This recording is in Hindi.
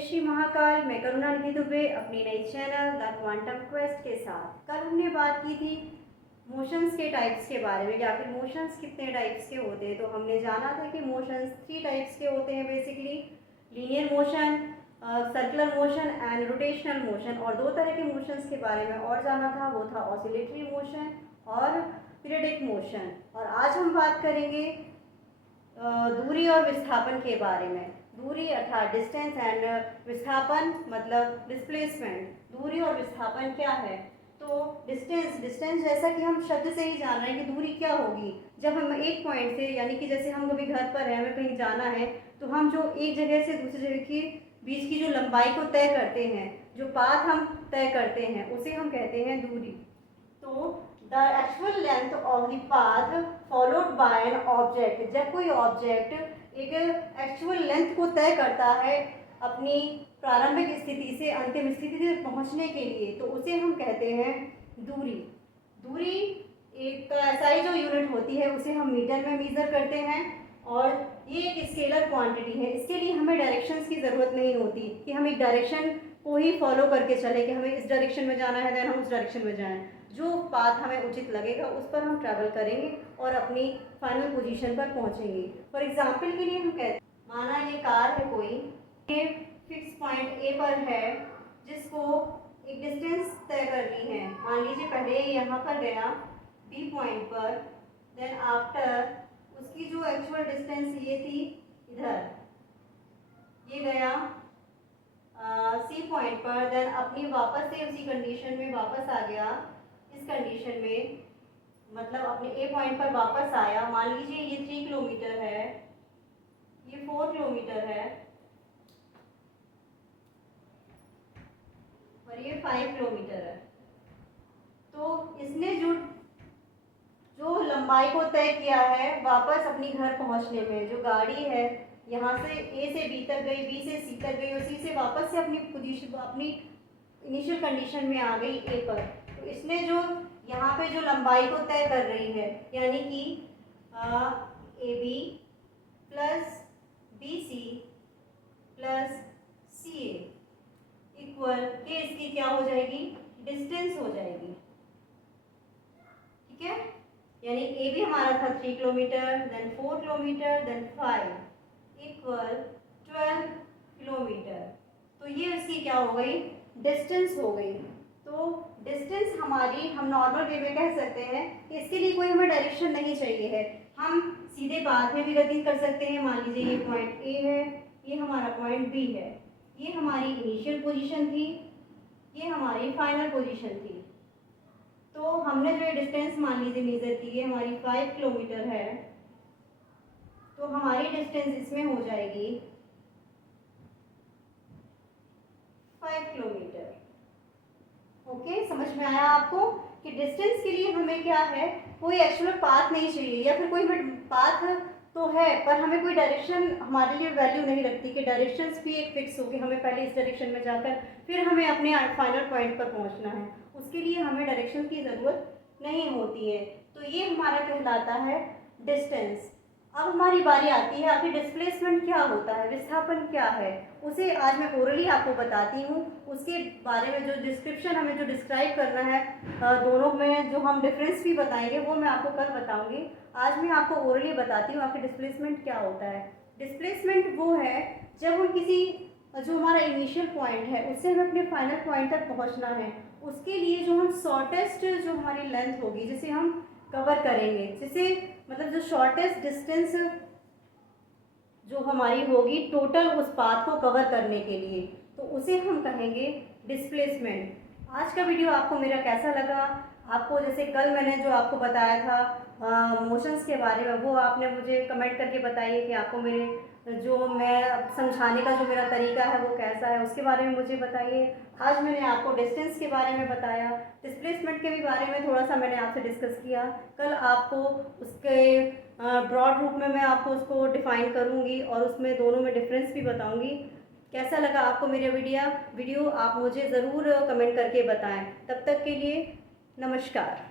जय श्री महाकाल। मैं करुणा निधि दुबे अपनी नई चैनल द क्वांटम क्वेस्ट के साथ। कल हमने बात की थी मोशंस के टाइप्स के बारे में, या फिर मोशंस कितने टाइप्स के होते हैं। तो हमने जाना था कि मोशंस 3 टाइप्स के होते हैं basically, linear motion, circular motion and rotational motion. और 2 तरह के मोशंस के बारे में और जाना था, वो था ऑसिलेटरी मोशन और पीरियडिक मोशन। और आज हम बात करेंगे दूरी और विस्थापन के बारे में। दूरी अर्थात डिस्टेंस एंड विस्थापन मतलब डिस्प्लेसमेंट। दूरी और विस्थापन क्या है? तो डिस्टेंस जैसा कि हम शब्द से ही जान रहे हैं कि दूरी क्या होगी। जब हम एक पॉइंट से, यानी कि जैसे हम कभी घर पर हैं, हमें कहीं जाना है, तो हम जो एक जगह से दूसरी जगह की बीच की जो लंबाई को तय करते हैं, जो पाथ हम तय करते हैं, उसे हम कहते हैं दूरी। तो the actual length of the path followed by an object. जब कोई ऑब्जेक्ट एक एक्चुअल लेंथ को तय करता है अपनी प्रारंभिक स्थिति से अंतिम स्थिति तक पहुंचने के लिए, तो उसे हम कहते हैं दूरी। दूरी एक SI जो यूनिट होती है उसे हम मीटर में मेजर करते हैं, और ये एक स्केलर क्वांटिटी है। इसके लिए हमें डायरेक्शंस की ज़रूरत नहीं होती कि हम एक डायरेक्शन को ही फॉलो करके चले कि हमें इस डायरेक्शन में जाना है, देन हम उस डायरेक्शन में जाएं। जो पाथ हमें उचित लगेगा उस पर हम ट्रैवल करेंगे और अपनी फाइनल पोजीशन पर पहुंचेंगे। फॉर एग्जांपल के लिए हम कहते हैं, माना ये कार है कोई, ये फिक्स पॉइंट ए पर है जिसको एक डिस्टेंस तय करनी है। मान लीजिए पहले यहाँ पर गया बी पॉइंट पर, देन आफ्टर उसकी जो एक्चुअल डिस्टेंस ये थी, इधर ये गया सी पॉइंट पर, देन अपनी वापस से उसी कंडीशन में वापस आ गया। इस कंडीशन में मतलब अपने ए पॉइंट पर वापस आया। मान लीजिए ये 3 किलोमीटर है, ये 4 किलोमीटर है और ये 5 किलोमीटर है। तो इसने जो लंबाई को तय किया है वापस अपनी घर पहुंचने में, जो गाड़ी है यहाँ से ए से बी तक गई, बी से सी तक गई और सी से वापस से अपनी पोजीशन, अपनी इनिशियल कंडीशन में आ गई ए पर। तो इसने जो यहाँ पे जो लंबाई को तय कर रही है, यानी कि A B plus B C plus C A equal के इसकी क्या हो जाएगी? डिस्टेंस हो जाएगी। ठीक है, यानी ए बी हमारा था 3 kilometre, then 4 kilometre, then 5 equal 12 kilometre. तो ये उसकी क्या हो गई? डिस्टेंस हो गई। तो डिस्टेंस हमारी, हम नॉर्मल वे में कह सकते हैं कि इसके लिए कोई हमें डायरेक्शन नहीं चाहिए है, हम सीधे पाथ में भी गति कर सकते हैं। मान लीजिए ये पॉइंट ए है, ये हमारा पॉइंट बी है, ये हमारी इनिशियल पोजीशन थी, ये हमारी फाइनल पोजीशन थी। तो हमने जो ये डिस्टेंस मान लीजिए मेजर की, ये हमारी 5 किलोमीटर है, तो हमारी डिस्टेंस इसमें हो जाएगी 5 किलोमीटर। ओके, समझ में आया आपको कि डिस्टेंस के लिए हमें क्या है, कोई एक्चुअल पाथ नहीं चाहिए, या फिर कोई पाथ तो है पर हमें कोई डायरेक्शन हमारे लिए वैल्यू नहीं रखती कि डायरेक्शंस भी एक फिक्स होगी, हमें पहले इस डायरेक्शन में जाकर फिर हमें अपने फाइनल पॉइंट पर पहुंचना है। उसके लिए हमें डायरेक्शन की ज़रूरत नहीं होती है। तो ये हमारा कहलाता है डिस्टेंस। अब हमारी बारी आती है आखिर डिस्प्लेसमेंट क्या होता है, विस्थापन क्या है, उसे आज मैं ओरली आपको बताती हूँ। उसके बारे में जो डिस्क्रिप्शन हमें जो डिस्क्राइब करना है, दोनों में जो हम डिफरेंस भी बताएंगे वो मैं आपको कल बताऊंगी। आज मैं आपको ओरली बताती हूँ आखिर डिस्प्लेसमेंट क्या होता है। डिस्प्लेसमेंट वो है जब हम किसी, जो हमारा इनिशियल पॉइंट है उससे हमें अपने फाइनल पॉइंट तक पहुँचना है, उसके लिए जो हम शॉर्टेस्ट जो हमारी लेंथ होगी जिसे हम कवर करेंगे, जिसे मतलब जो शॉर्टेस्ट डिस्टेंस जो हमारी होगी टोटल उस पाथ को कवर करने के लिए, तो उसे हम कहेंगे डिस्प्लेसमेंट। आज का वीडियो आपको मेरा कैसा लगा? आपको जैसे कल मैंने जो आपको बताया था मोशंस के बारे में, वो आपने मुझे कमेंट करके बताइए कि आपको मेरे जो मैं समझाने का जो मेरा तरीका है वो कैसा है, उसके बारे में मुझे बताइए। आज मैंने आपको डिस्टेंस के बारे में बताया, डिस्प्लेसमेंट के भी बारे में थोड़ा सा मैंने आपसे डिस्कस किया। कल आपको उसके ब्रॉड रूप में मैं आपको उसको डिफ़ाइन करूँगी और उसमें दोनों में डिफरेंस भी बताऊँगी। कैसा लगा आपको मेरा वीडियो आप मुझे ज़रूर कमेंट करके बताएं। तब तक के लिए नमस्कार।